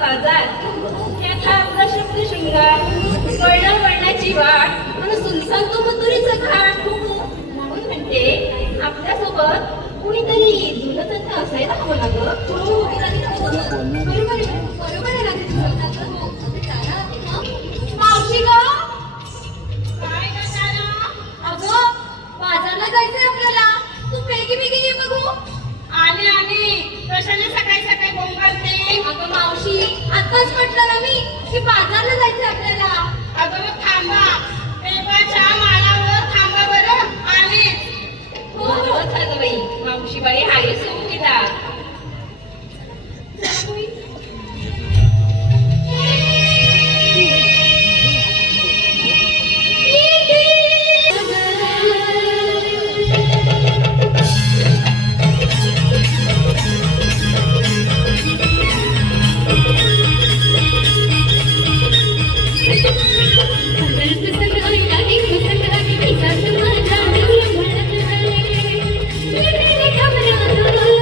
बाजार त्याचा आपला शब्द शृंगार वळणाची वाट आणि सुनसान तो मथुरेचा घाट म्हणून म्हणते आपल्यासोबत कुणीतरी दुलतंत असायला हवं ना गं. बरोबर आहे मावशी ग काय ग सारा अगं बाजारला जायचंय आपल्याला तू बेगी ये बघू. आले कशाने सकाळी सकाळी बोंबालते. अगं मावशी आताच म्हटलं ना मी की बाजारला जायचंय आपल्याला. अगं मग थांबा पेपाच्या माळावर थांबा बरं आले. हो झालं बाई मावशी बाई हाय सुखीता. Thank you.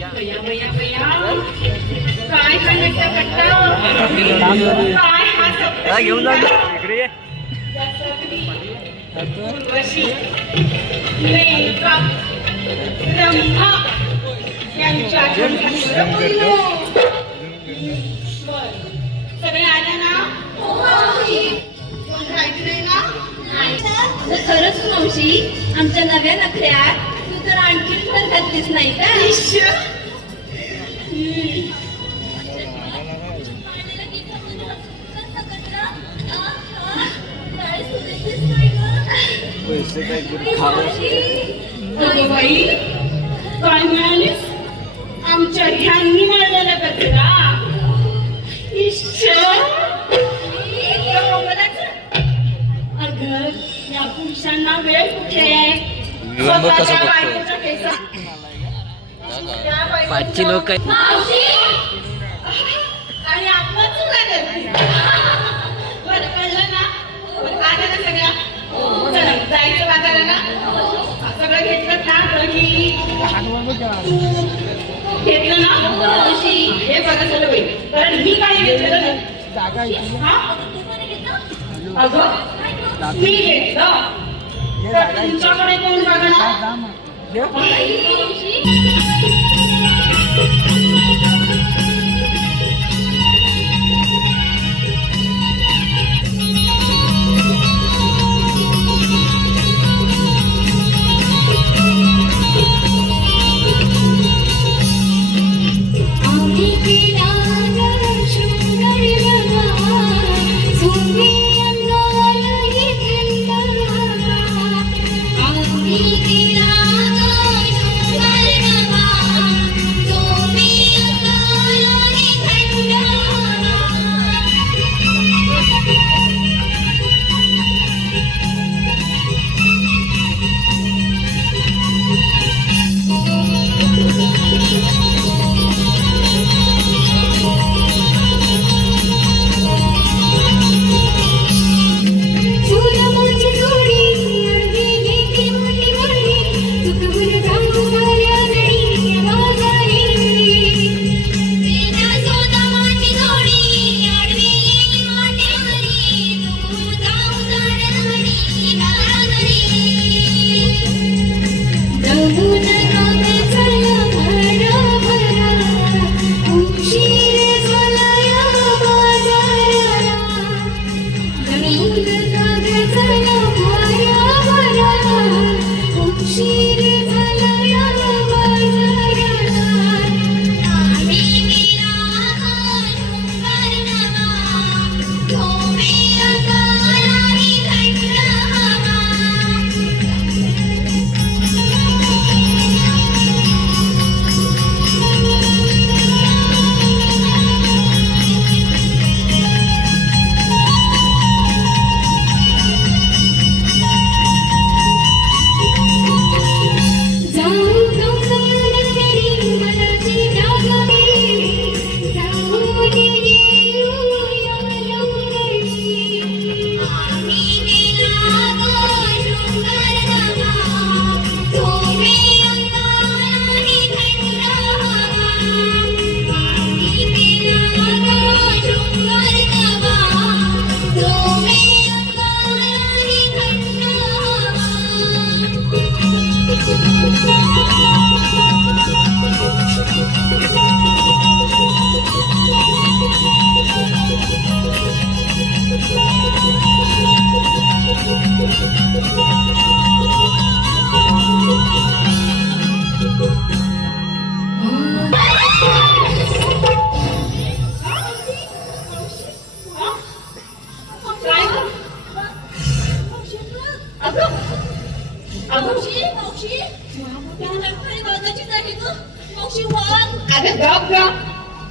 बया बया बया काय हा नट्टापट्टा काय हा सप्तशृंगार घेऊन जा इकडे ये. उर्वशी मेनका रंभा यांच्या आठवणीवर बोललो. बरं, सगळे आले ना? कोण राहिली नाही ना? खरंच मावशी आमच्या नव्या नखऱ्यात तू तर आणखीन भर घातलीच नाही का? पैसे काय खावं अगं बाई काय मिळालीस आमच्या ह्यांनी मिळालेला कचरा. अगं या पुरुषांना वेळ कुठे आहे? कसं बघतो? बायकोच्या केसात. पाचशे लोक आहेत. मावशी आणि आपण चुका करते. बरं कळलं ना? आलं ना सगळ्या? चला जायचं बाजाराला. सगळं घेतलं ना दही घेतलं ना मावशी? हे बघा झालं बाई कारण मी काही घेतलेलं नाही. हा? अगं मी घेतलं तर तुमच्याकडे कोण बघणार?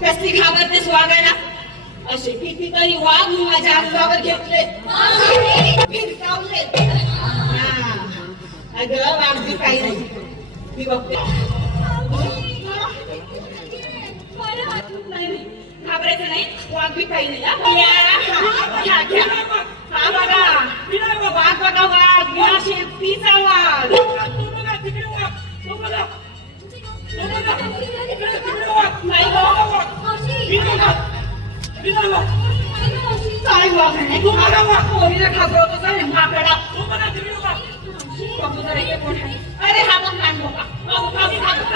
कसली घाबरतेस वागायला? असे कितीतरी वाघ मी माझ्या अंगावर घेतले फिरकावले. अगं वाघ काही नाही मी बघते. घाबरायचं नाही वाघ बी काही नाही. हा बघा वाघ बघा वाघ विना शेपटीचा वाघ. तिकडे वाघ तू मला पोरीला घाबरवतोस रे माकडा. तू मला दिली नका. बघू जरा इथे कोण आहे. अरे हा बघ नाही नका.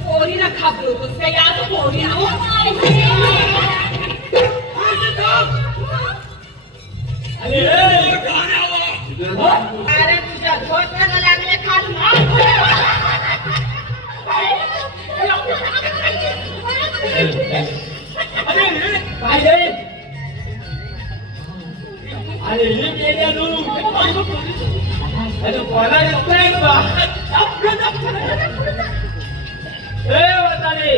पोरीला घाबरवतोस काय या पोरीला. अरे तुझ्या धोत्राला लागले खाल अरे हे गेल्या तू अरे कोणा येतोय बा ए वताने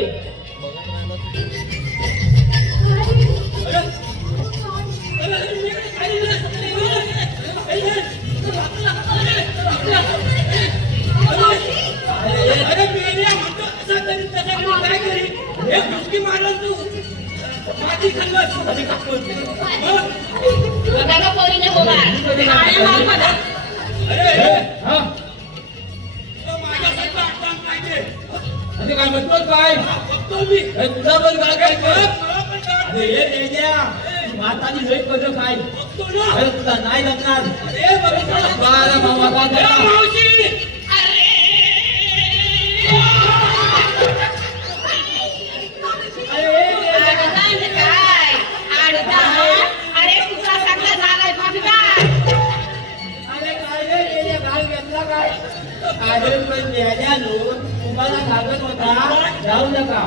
अरे मेल्या म्हणतो असं तरी त्याच्याकडे काय करी हे मुसकी मारल तू माझी खल्लास अरे कापून बघा का पोरीने बोबा अरे हा माझ्यासारखं आठवण पाहिजे अरे काय म्हणतो काय बघतो मी तुझा पण काय कर अरे हे देजा माताची लई पद काय बघतो ना अरे तुझा नाही जमणार अरे बघतो बारा मामा काय मावशी अरे तुझा सगळं झालाय भागदा. अरे काय रे गेल्या गाल घेतला काय अरे पण गेल्या लोक तुम्हाला सांगत होता जाऊ नका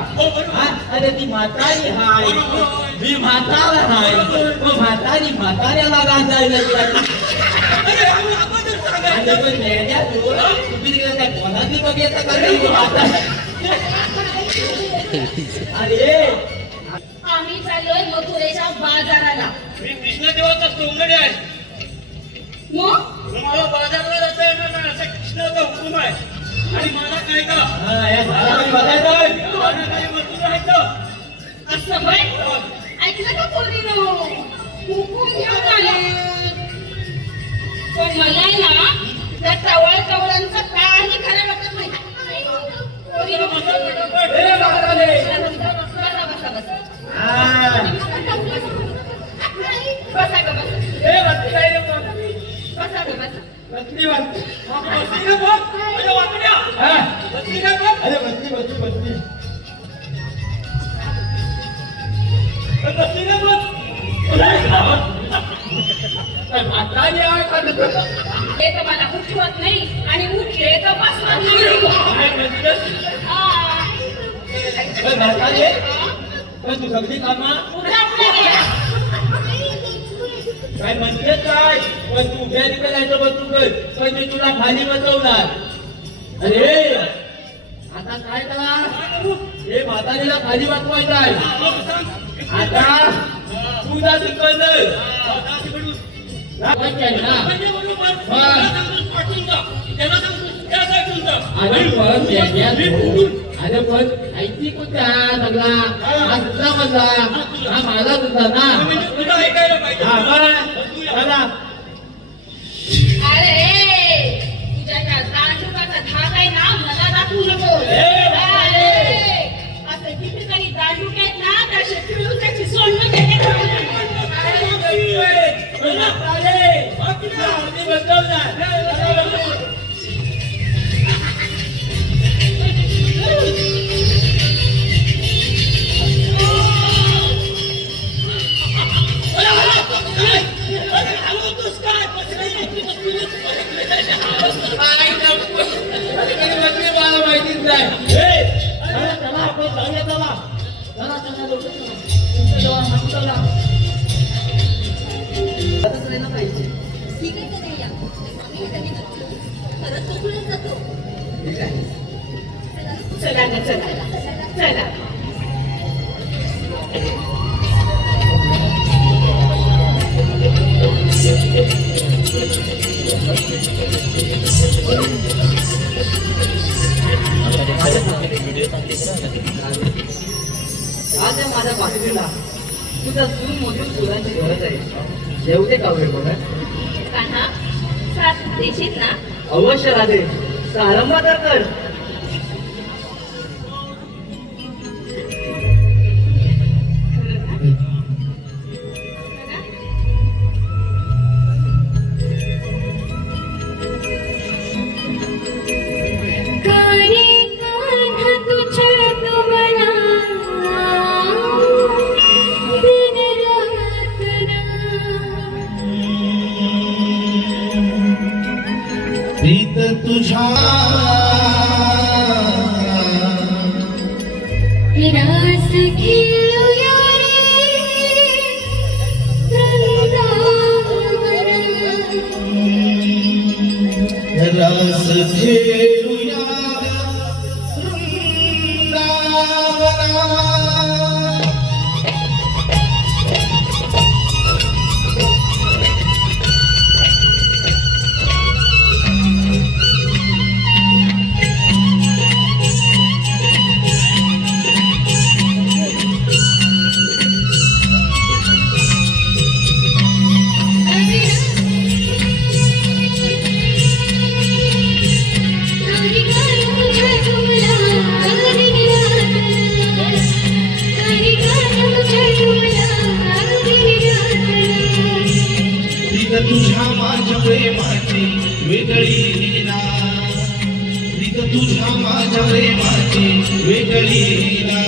हा? अरे ती म्हातारी हाय मी म्हातारा हाय मग म्हाताऱ्याला गांजायला अरे पण गेल्या लोक तुम्ही तिकडे काय कोणाची बघितलं का रे अरे आम्ही चाललोय मथुरेच्या बाजाराला. मी कृष्णदेवाचा सोंगडे आहे मग तुम्हाला बाजारला जाता येणार नाही असा कृष्णाचा हुकूम आहे आणि मला काय का असं होय ऐकलं का पोरीनो हुकूम घेऊन आले. पण मला आहे ना त्या टवळांचं काही खरं वाटत नाही. पोरीनो बसा ग हे तर मला उठवत नाही आणि उठले तर बसवत नाही. तू सगळी कामा पुढे गेला. काय म्हणते काय पण तू उभ्या तिकडे जायचं बस तू कर पण मी तुला खाली बसवणार. अरे आता काय करा हे म्हातारीला खाली बसवायचं आहे. आता तू जा तिकडनं अरे पण ऐकी कुठ्या सगळा हा तुझा मजा हा माझा तुझा ना हा चला अरे तुझ्या त्या दांडुकाचा धाक आहे ना मला दाखवू नको. असं कितीतरी दांडूक आहेत ना तसे पिळून त्याची सोडणं केले. माहितीच नाही चला आपण जाऊया चला चला चला लोक तुमच्या जवळ सांगू चला ठीक आहे का नाही आम्ही कधी खरंच कोकणात जातो. चला ना चला चला. मधून फुलांची गरज आहे. येऊ दे का वेळ बघा. कान्हा साथ देशील ना? अवश्य राधे, प्रारंभ तर कर. प्रीत तुझा रास खेळूया रे वृंदावन. रस खेळूया वृंदावना. प्रीत तुझ्या माझ्या प्रेमाची वेगळी लीला. प्रीत तुझ्या माझ्या प्रेमाची वेगळी लीला.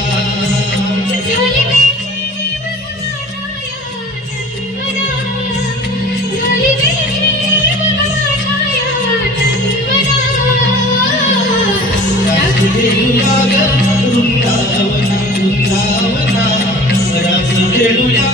झाली बेचैनी माझ्या तन्मनात. झाली बेचैनी माझ्या तन्मनात. रास खेळूया ग वृंदावना वृंदावना. रस खेळूया